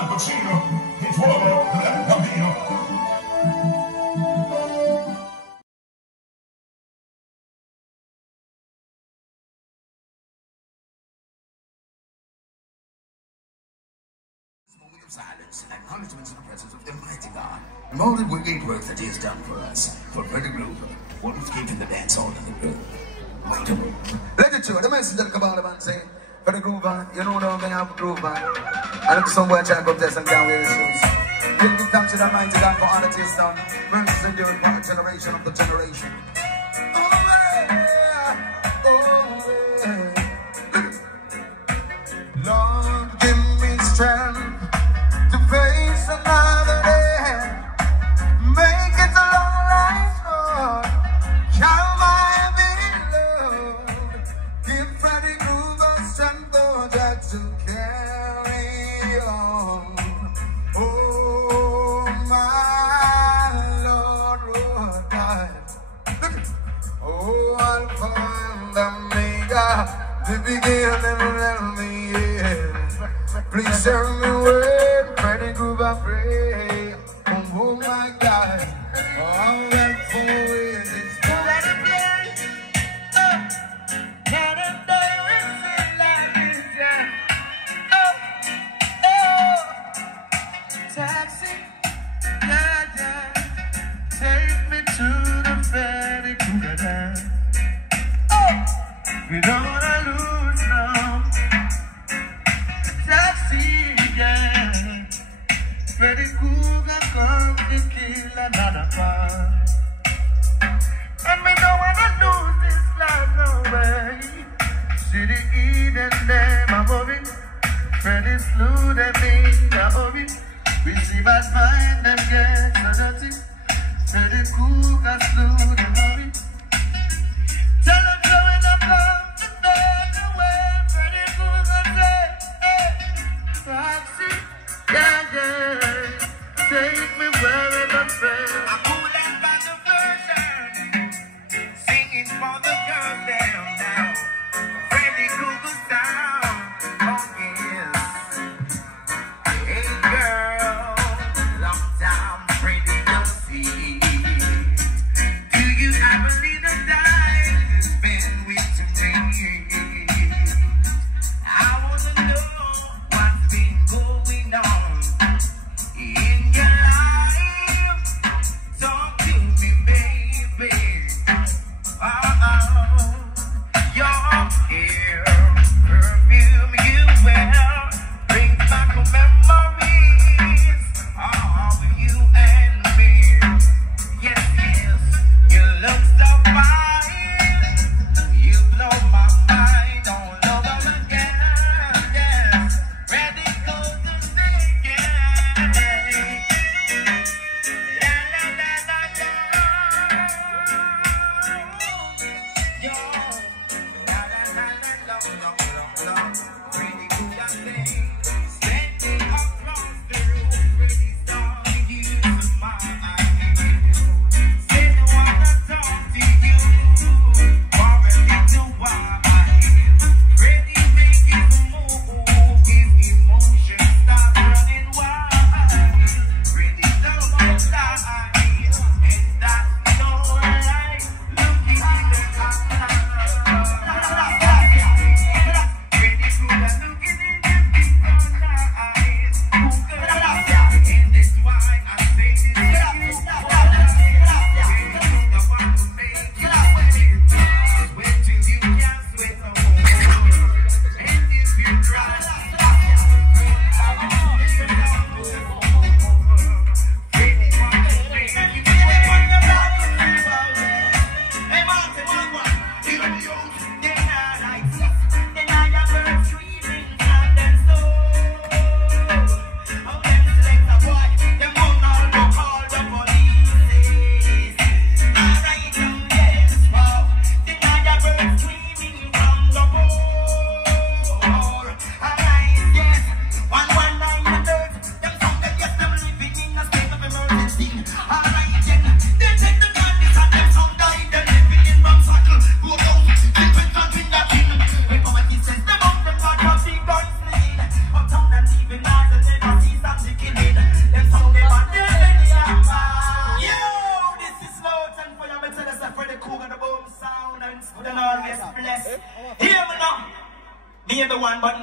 Alpachino, il fuoco del bambino. Silence and acknowledgments in the presence of the mighty God. And all the great work that he has done for us. For Freddie Krueger, what was keeping the dance hall in the groove. Welcome. Let it show the message that come out of man saying, Freddie Krueger, you know now they have a groove man. I look some boy trying to come test and can't wear his shoes. Give thanks to the mighty God for all that he has done. Mercy and doing for a generation of the generation. Lord, give me strength to face another day. Make it a long life, Lord. Count my heavy load. Give Freddie Krueger strength, Lord, to carry on. Oh, my Lord, Lord God. Oh, Alpha and Omega, the beginning and the end. Please tell me where Freddie Krueger pray. Oh my God, all that for is this. Let it play. Let it play with me like this, yeah. Taxi, yeah, yeah. Take me to the Freddie Krueger dance. We don't wanna lose now. Taxi, yeah. Freddie Krueger come to kill another part. And we don't wanna lose this life, no way. See the Eden them above it. Freddie slew them in the hobby. We see bad mind them get so dirty. Freddie Krueger slew them hobby. Tell them going up on the bed away. Freddie Krueger say, hey, taxi, yeah, yeah. Take me wherever fair. I'm cooling by the version, singing for the girls down now. Freddie Krueger sound, oh yes. Hey girl, long time Freddie don't see. Do you have a little time to spend with me? I wanna know what's been going on in your life.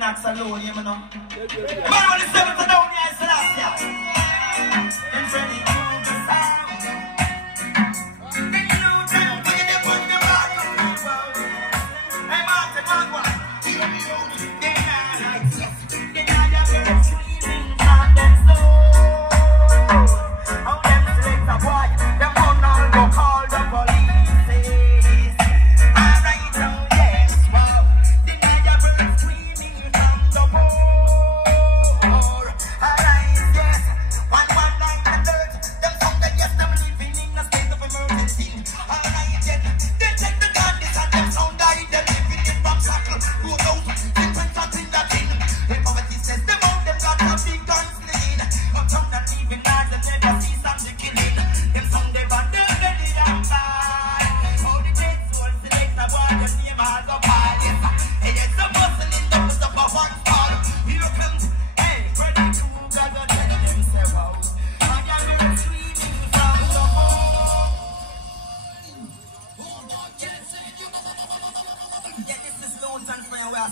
not alone, you know. Man, only 7 to down here, Celestia. And Freddie Krueger sound. The LUTAN, bring it up on the body. Hey, Martin, Martin, hear me out. They nights, they are the birds screaming from them souls. How them select a boy, them run all go call the police.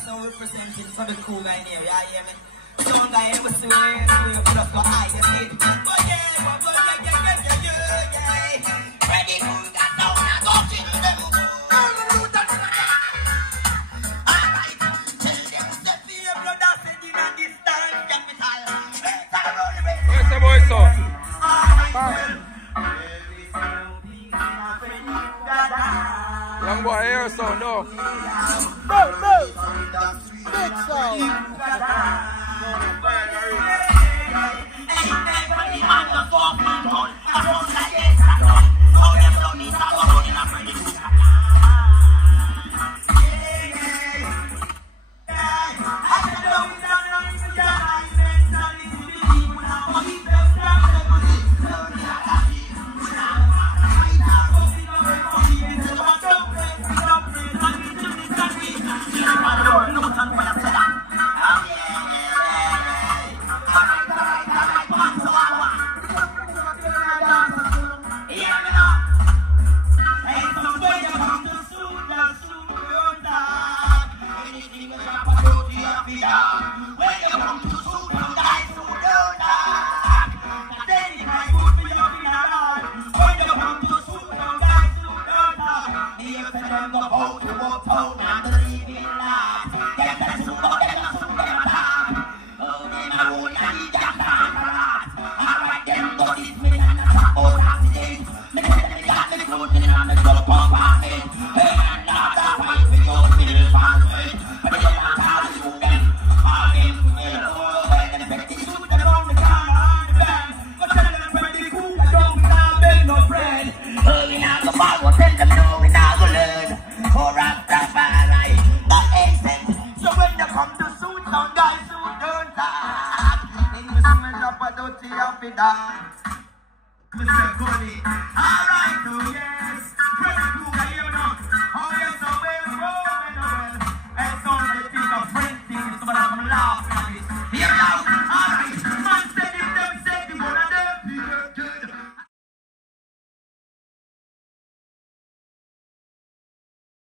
Representing for the cool guy in here, you hear me? Some guy ever see me, put up my eyes, you see? But yeah. Freddie Krueger, now I go kill them. Alright, tell them that the blood is in this time, capital. Where's the boy, son? Young boy, here, son, no. Big song. Alright, oh yes, Freddie Krueger, you know. Oh yes, oh well, and so they think of printing, somebody come laugh.